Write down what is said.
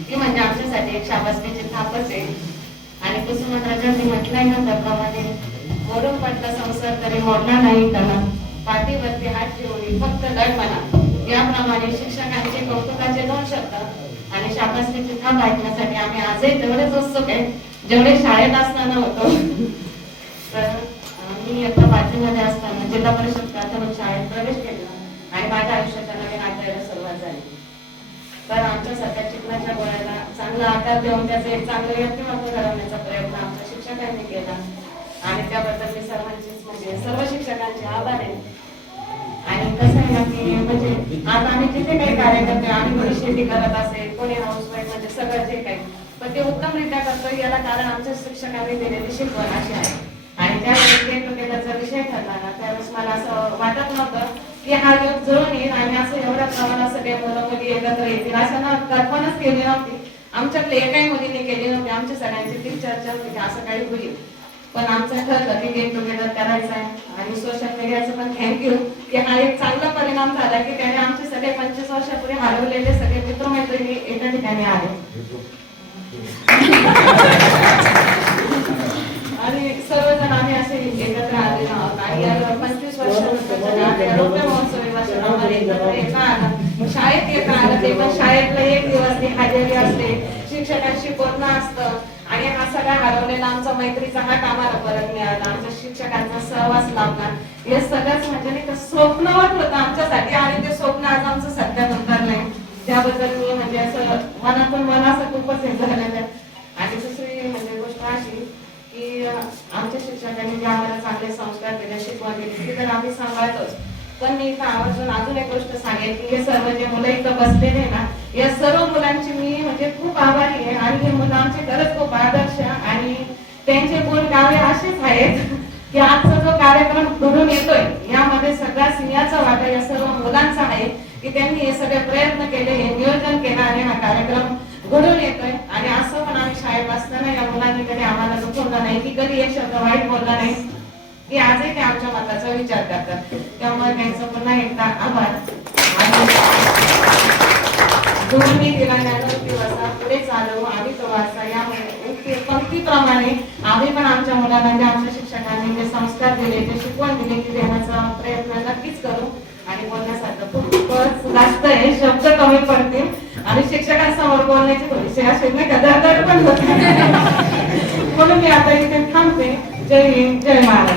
म्हणजे आमच्यासाठी एक शाबासकीची थापच आहे. आणि कुसुमराजांनी म्हटलंय ना धर्मामध्ये मोडून पडला संसार तरी मोडला नाही त्याला. पाठीवरती हात ठेवली फक्त लढ म्हणा. याप्रमाणे शिक्षकांचे कौतुकाचे दोन शब्द आणि शाबासकीची थाप ऐकण्यासाठी आम्ही आजही तेवढेच उत्सुक आहे जेवढे शाळेत असताना होतो. तर मी आता पाचवीमध्ये असताना जिल्हा परिषद प्राथमिक शाळेत प्रवेश केला आणि माझ्या आयुष्याच्या नवीन मुलांना आकार देऊन त्याचं एक चांगलं व्यक्तिमत्व घडवण्याचा प्रयत्न आमच्या शिक्षकांनी केला. आणि त्याबद्दल मी सर्वांचीच म्हणजे सर्व शिक्षकांचे आभार आहे. आणि कसं आहे ना की म्हणजे आता आम्ही जिथे काही कार्य करतोय आम्ही कोणी शेती करत असेल कोणी हाऊस वाईफ म्हणजे सगळं जे काही पण ते उत्तमरित्या करतोय याला कारण आमच्या शिक्षकांनी दिलेली शिकवण अशी आहे. आणि त्यावेळेस गेट टुगेदरचा विषय ठरला त्यावेळेस मला असं वाटत नव्हतं की हा योग जुळून येईल आणि असं एवढ्या प्रमाणात सगळे मुलं मुली एकत्र येतील असं ना कल्पनाच केली नव्हती. आमच्याकडे एकाही मुलीने केली नव्हती. आमच्या सगळ्यांची ती चर्चा होती. की असं काही होईल. पण आमचं ठरलं की गेट टुगेदर करायचं आहे. आणि सोशल मीडियाचं पण थँक्यू की हा एक चांगला परिणाम झाला की त्याने आमचे सगळे पंचवीस वर्षापूर्वी हरवलेले सगळे मित्रमैत्रिणी एका ठिकाणी आले. आणि सर्वजण आम्ही असे एकत्र आलेलो आहोत. आणि पंचवीस वर्षानंतर एकत्र एका शाळेत एका आलं ते पण शाळेतलं एक दिवस मी हजेरी असते शिक्षकांशी बोलणं असतं. आणि हा सगळा हरवलेला आमचा मैत्रीचा हात आम्हाला परत मिळाला. आमच्या शिक्षकांचा सहवास लाभला. हे सगळंच म्हणजे नाही का स्वप्नवत होतं आमच्यासाठी. आणि ते स्वप्न आज आमचं सत्यात उतरलंय त्याबद्दल मी म्हणजे असं मनातून मला असं खूपच हे झालेलं आहे. आणि दुसरी म्हणजे गोष्ट अशी की आमच्या शिक्षकांनी जे आम्हाला चांगले संस्कार दिले शिकवण दिली ती तर आम्ही सांभाळतोच. पण मी इथं आवर्जून अजून एक गोष्ट सांगेन की हे सर्व जे मुलं इथं बसलेले ना या सर्व मुलांची मी म्हणजे खूप आभारी आहे. आणि हे मुलं आमचे खरंच खूप आदर्श आणि त्यांचे गुण गावे असेच आहेत की आजचा जो कार्यक्रम घडून येतोय यामध्ये सगळा सिंहाचा वाटा या सर्व मुलांचा आहे की त्यांनी हे सगळे प्रयत्न केले हे नियोजन केलं आणि हा कार्यक्रम घडून येतोय. आणि असं पण आम्ही शाळेत असताना या मुलांनी कधी आम्हाला दुखवलं नाही की कधी एक शब्द वाईट बोलला नाही की आजही ते आमच्या मताचा विचार करा त्यामुळे त्यांचं पुन्हा एकदा आभार. आणि दोन्ही दिवसा पुढे चालवू आम्ही तो वाचा या पंक्तीप्रमाणे आम्ही पण आमच्या मुलांना जे आमच्या शिक्षकांनी जे संस्कार दिले जे शिकवण दिले की देण्याचा प्रयत्न नक्कीच करू. आणि बोलण्यासारखं खूपच जास्त आहे. शब्द कमी पडतील. आणि शिक्षकांसमोर बोलण्याची थोडीशी अशी नाही का? पण होते. म्हणून मी आता इथे थांबते. जय हिंद जय महाराष्ट्र.